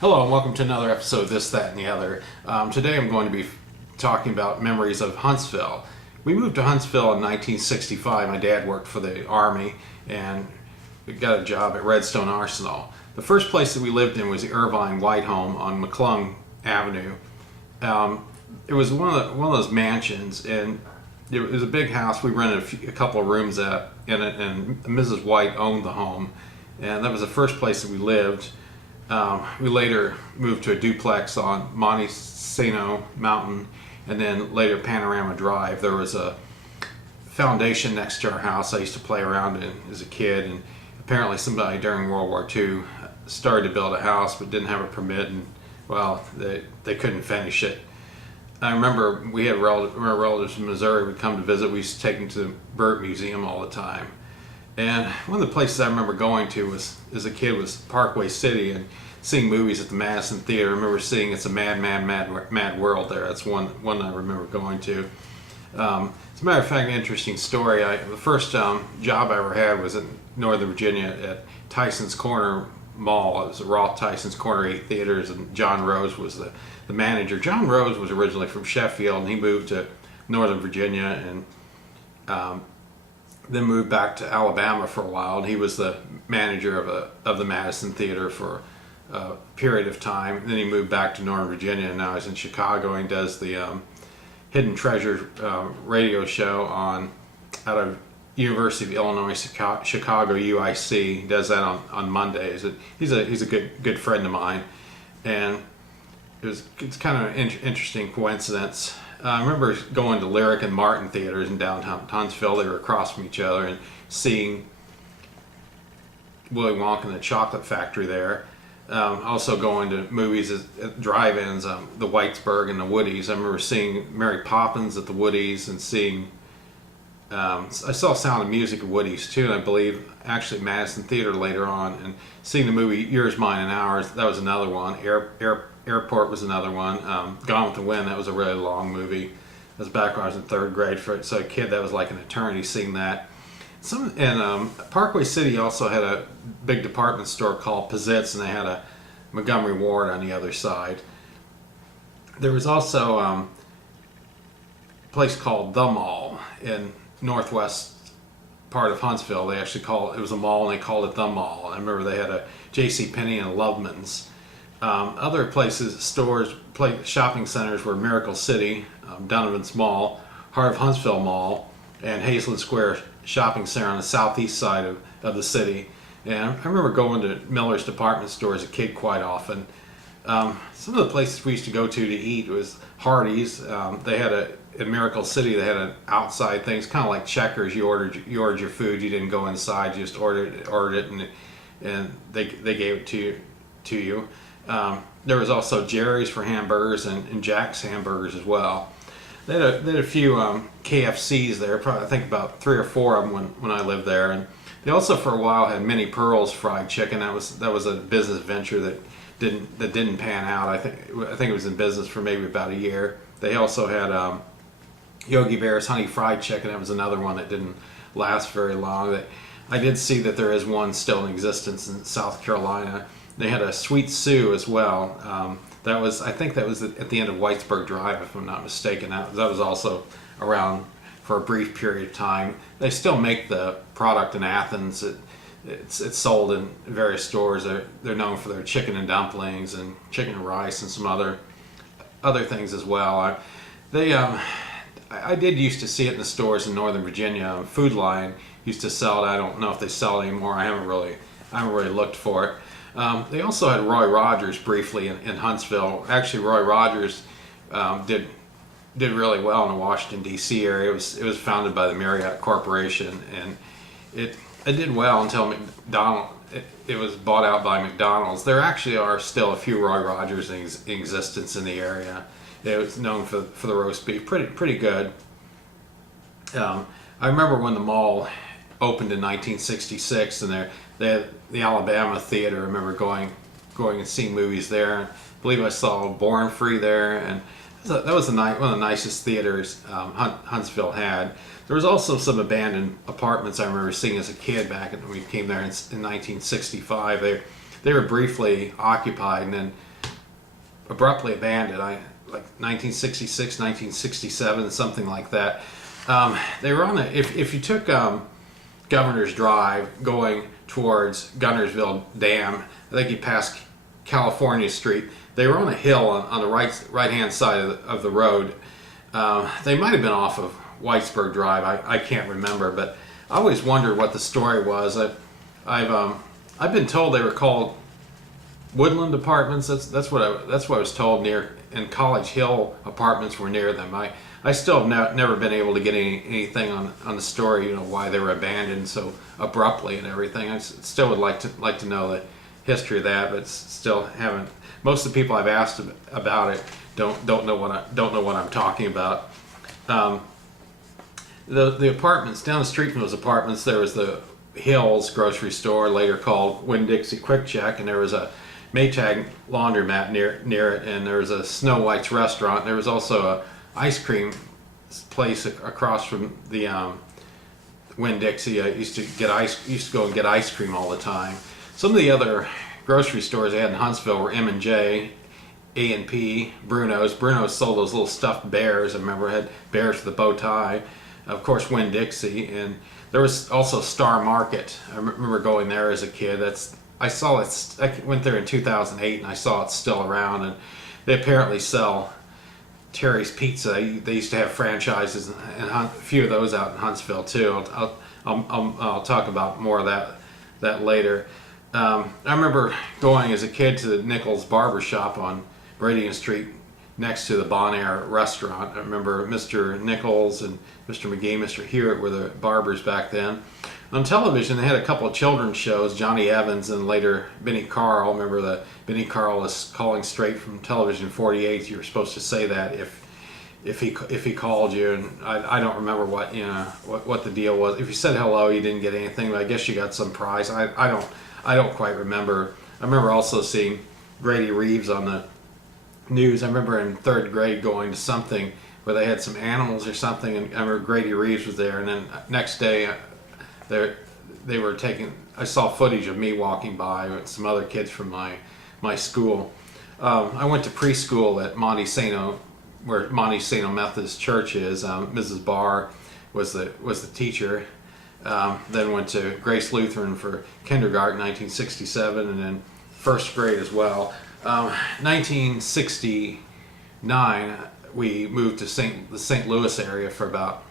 Hello and welcome to another episode of This, That, and the Other. Today I'm going to be talking about memories of Huntsville. We moved to Huntsville in 1965. My dad worked for the Army and we got a job at Redstone Arsenal. The first place that we lived in was the Irvine White Home on McClung Avenue. It was one of those mansions, and it was a big house. We rented a couple of rooms in it, and Mrs. White owned the home, and that was the first place that we lived. We later moved to a duplex on Montesano Mountain, and then later Panorama Drive. There was a foundation next to our house I used to play around in as a kid, and apparently somebody during World War II started to build a house but didn't have a permit, and well, they couldn't finish it. I remember we had relatives in Missouri would come to visit. We used to take them to the Burt Museum all the time. And one of the places I remember going to as a kid was Parkway City and seeing movies at the Madison Theater. I remember seeing It's a Mad World there. That's one I remember going to. As a matter of fact, an interesting story. The first job I ever had was in Northern Virginia at Tyson's Corner Mall. It was Rolf Tyson's Corner 8 Theaters, and John Rose was the manager. John Rose was originally from Sheffield, and he moved to Northern Virginia and then moved back to Alabama for a while, and he was the manager of the Madison Theater for a period of time. And then he moved back to Northern Virginia, and now he's in Chicago and does the Hidden Treasure radio show out of University of Illinois Chicago UIC. He does that on Mondays. He's a good friend of mine, and it's kind of an interesting coincidence. I remember going to Lyric and Martin theaters in downtown Huntsville. They were across from each other, and seeing Willy Wonka and the Chocolate Factory there. Also going to movies at drive-ins, the Whitesburg and the Woodies. I remember seeing Mary Poppins at the Woodies, and seeing I saw Sound of Music at Woodies too, and I believe actually Madison Theater later on, and seeing the movie Yours, Mine, and Ours. That was another one. Airport was another one. Gone with the Wind, that was a really long movie. That was back when I was in third grade. So a kid, that was like an eternity seeing that. Parkway City also had a big department store called Pizzitz, and they had a Montgomery Ward on the other side. There was also a place called The Mall in northwest part of Huntsville. They actually it was a mall, and they called it The Mall. I remember they had a JCPenney and a Loveman's. Other places, shopping centers were Miracle City, Donovan's Mall, Heart of Huntsville Mall, and Hazelwood Square Shopping Center on the southeast side of the city. And I remember going to Miller's department store as a kid quite often. Some of the places we used to go to eat was Hardee's. They had in Miracle City, they had an outside thing. It's kind of like Checkers. You ordered your food. You didn't go inside. You just ordered it, and they gave it to you. There was also Jerry's for hamburgers and Jack's hamburgers as well. They had a few KFCs there, probably I think about 3 or 4 of them when I lived there. And they also for a while had Minnie Pearl's fried chicken. That was a business venture that didn't pan out. I think it was in business for maybe about a year. They also had Yogi Bear's honey fried chicken. That was another one that didn't last very long. I did see that there is one still in existence in South Carolina. They had a Sweet Sue as well. I think that was at the end of Whitesburg Drive, if I'm not mistaken. That was also around for a brief period of time. They still make the product in Athens. It's sold in various stores. They're known for their chicken and dumplings and chicken and rice and some other things as well. I did used to see it in the stores in Northern Virginia. Food Lion used to sell it. I don't know if they sell it anymore. I haven't really looked for it. They also had Roy Rogers briefly in Huntsville. Actually, Roy Rogers did really well in the Washington D.C. area. It was founded by the Marriott Corporation, and it did well until it was bought out by McDonald's. There actually are still a few Roy Rogers in existence in the area. It was known for the roast beef, pretty good. I remember when the mall opened in 1966, and they had the Alabama Theater. I remember going and seeing movies there. I believe I saw Born Free there, and that was one of the nicest theaters Huntsville had. There was also some abandoned apartments I remember seeing as a kid back when we came there in 1965. They were briefly occupied, and then abruptly abandoned. Like 1966, 1967, something like that. They were on the, if you took Governor's Drive going towards Gunnersville Dam, I think you passed California Street. They were on a hill on the right hand side of the road. They might have been off of Whitesburg Drive. I can't remember, but I always wondered what the story was. I've been told they were called Woodland Apartments. That's what I was told, and College Hill Apartments were near them. I still have never been able to get anything on the story, why they were abandoned so abruptly and everything. I still would like to know the history of that, but still haven't. Most of the people I've asked about it don't know what I'm talking about. The apartments down the street from those apartments, there was the Hills grocery store, later called Winn-Dixie Quick Check, and there was a Maytag laundromat near it, and there was a Snow White's restaurant. There was also a ice cream place across from the Winn-Dixie. I used to go and get ice cream all the time. Some of the other grocery stores they had in Huntsville were M&J, A&P, Bruno's. Bruno's sold those little stuffed bears. I remember had bears with a bow tie. Of course, Winn-Dixie, and there was also Star Market. I remember going there as a kid. I saw it. I went there in 2008, and I saw it still around. And they apparently sell Terry's Pizza. They used to have franchises, and a few of those out in Huntsville too. I'll talk about more of that later. I remember going as a kid to Nichols Barber Shop on Meridian Street next to the Bon Air restaurant. I remember Mr. Nichols and Mr. McGee, Mr. Hewitt were the barbers back then. On television, they had a couple of children's shows, Johnny Evans and later Benny Carl. I remember Benny Carl was calling straight from television 48. You were supposed to say that if he called you, and I don't remember what the deal was. If you said hello, you didn't get anything, but I guess you got some prize. I don't quite remember. I remember also seeing Grady Reeves on the news. I remember in third grade going to something where they had some animals or something, and I remember Grady Reeves was there. And then next day, they were taking. I saw footage of me walking by with some other kids from my school. I went to preschool at Monte Sano, where Monte Sano Methodist Church is. Mrs. Barr was the teacher. Then went to Grace Lutheran for kindergarten, 1967, and then first grade as well. 1969, we moved to the St. Louis area for about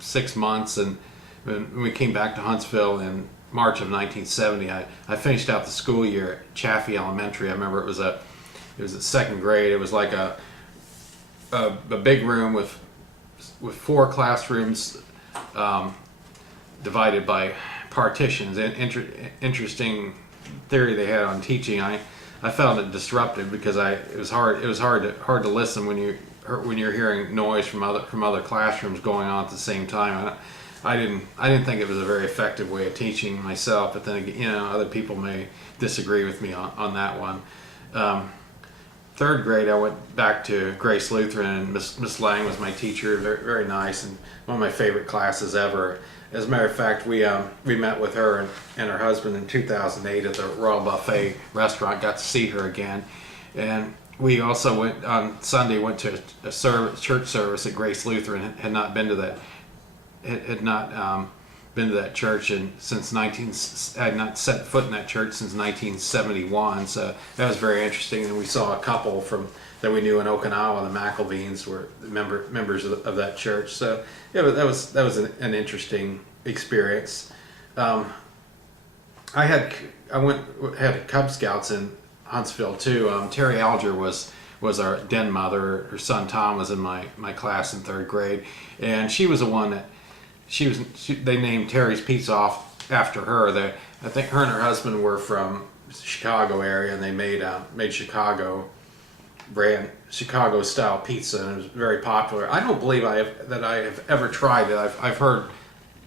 6 months, and when we came back to Huntsville in March of 1970, I finished out the school year at Chaffee Elementary. I remember it was at second grade. It was like a big room with 4 classrooms divided by partitions. Interesting theory they had on teaching. I found it disruptive because it was hard to listen when you're hearing noise from other classrooms going on at the same time. I didn't think it was a very effective way of teaching myself, but then again, other people may disagree with me on that one. Third grade, I went back to Grace Lutheran, and Miss Lang was my teacher. Very, very nice, and one of my favorite classes ever. As a matter of fact, we met with her and her husband in 2008 at the Royal Buffet restaurant. Got to see her again, and we also went on Sunday. Went to a church service at Grace Lutheran. Had not been to that. Had not been to that church had not set foot in that church since 1971. So that was very interesting. And we saw a couple that we knew in Okinawa. The McElveens were members of that church. So yeah, that was an interesting experience. I had Cub Scouts in Huntsville too. Terry Alger was our den mother. Her son Tom was in my class in third grade, and she was the one that they named Terry's Pizza off after her. I think her and her husband were from the Chicago area, and they made Chicago style pizza, and it was very popular. I don't believe I have ever tried it.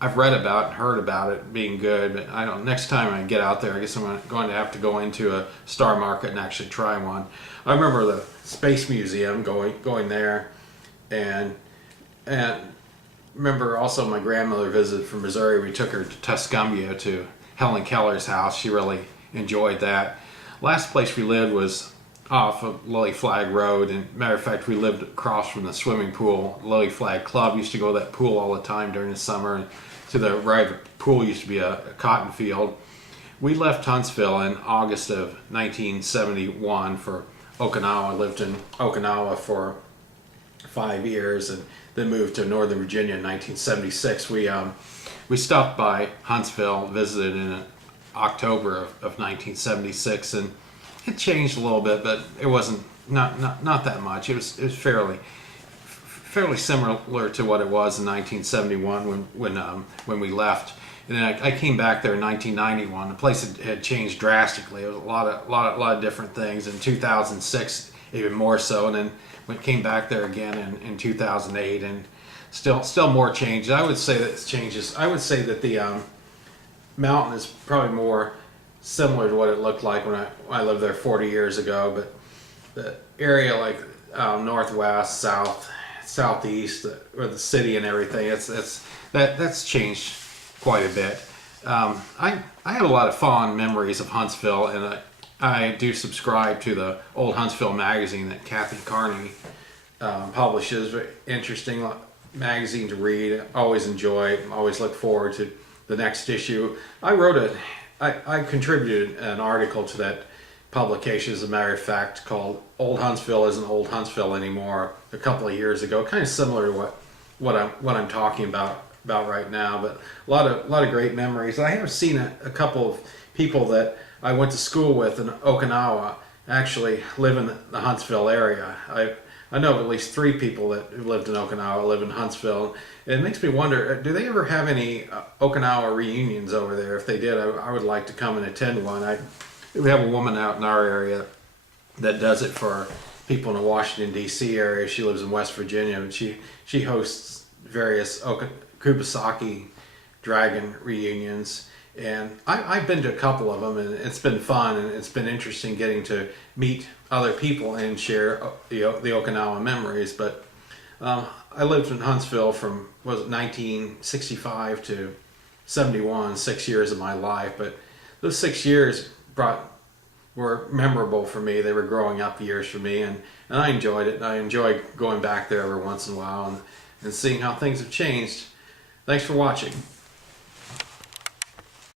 I've read about and heard about it being good, but I don't. Next time I get out there, I guess I'm going to have to go into a Star Market and actually try one. I remember the Space Museum, going there, and remember also my grandmother visited from Missouri. We took her to Tuscumbia to Helen Keller's house. She really enjoyed that. Last place we lived was off of Lily Flag Road. And matter of fact, we lived across from the swimming pool. Lily Flag Club used to go to that pool all the time during the summer. And to the right of the pool used to be a cotton field. We left Huntsville in August of 1971 for Okinawa. I lived in Okinawa for 5 years and then moved to Northern Virginia in 1976. We stopped by Huntsville, visited in October of 1976, and it changed a little bit, but it wasn't not that much. It was fairly similar to what it was in 1971 when we left. And then I came back there in 1991. The place had changed drastically. It was a lot of different things. In 2006, even more so. And then we came back there again in 2008, and still more changes. I would say that it's changes. I would say that the mountain is probably more similar to what it looked like when I lived there 40 years ago. But the area like northwest, southeast, or the city and everything, that's changed quite a bit. I have a lot of fond memories of Huntsville, and I do subscribe to the Old Huntsville magazine that Kathy Carney publishes. Very interesting magazine to read. Always enjoy. Always look forward to the next issue. I contributed an article to that publication, as a matter of fact, called "Old Huntsville Isn't Old Huntsville Anymore" a couple of years ago. Kind of similar to what I'm talking about right now, but a lot of great memories. I have seen a couple of people that I went to school with in Okinawa actually live in the Huntsville area. I know of at least 3 people that lived in Okinawa live in Huntsville. It makes me wonder, do they ever have any Okinawa reunions over there? If they did, I would like to come and attend one. We have a woman out in our area that does it for people in the Washington, D.C. area. She lives in West Virginia, and she hosts various Kubasaki dragon reunions, and I've been to a couple of them, and it's been fun, and it's been interesting getting to meet other people and share the Okinawa memories. But I lived in Huntsville from 1965 to 71, 6 years of my life. But those 6 years were memorable for me. They were growing up years for me, and I enjoyed it. I enjoy going back there every once in a while and seeing how things have changed. Thanks for watching.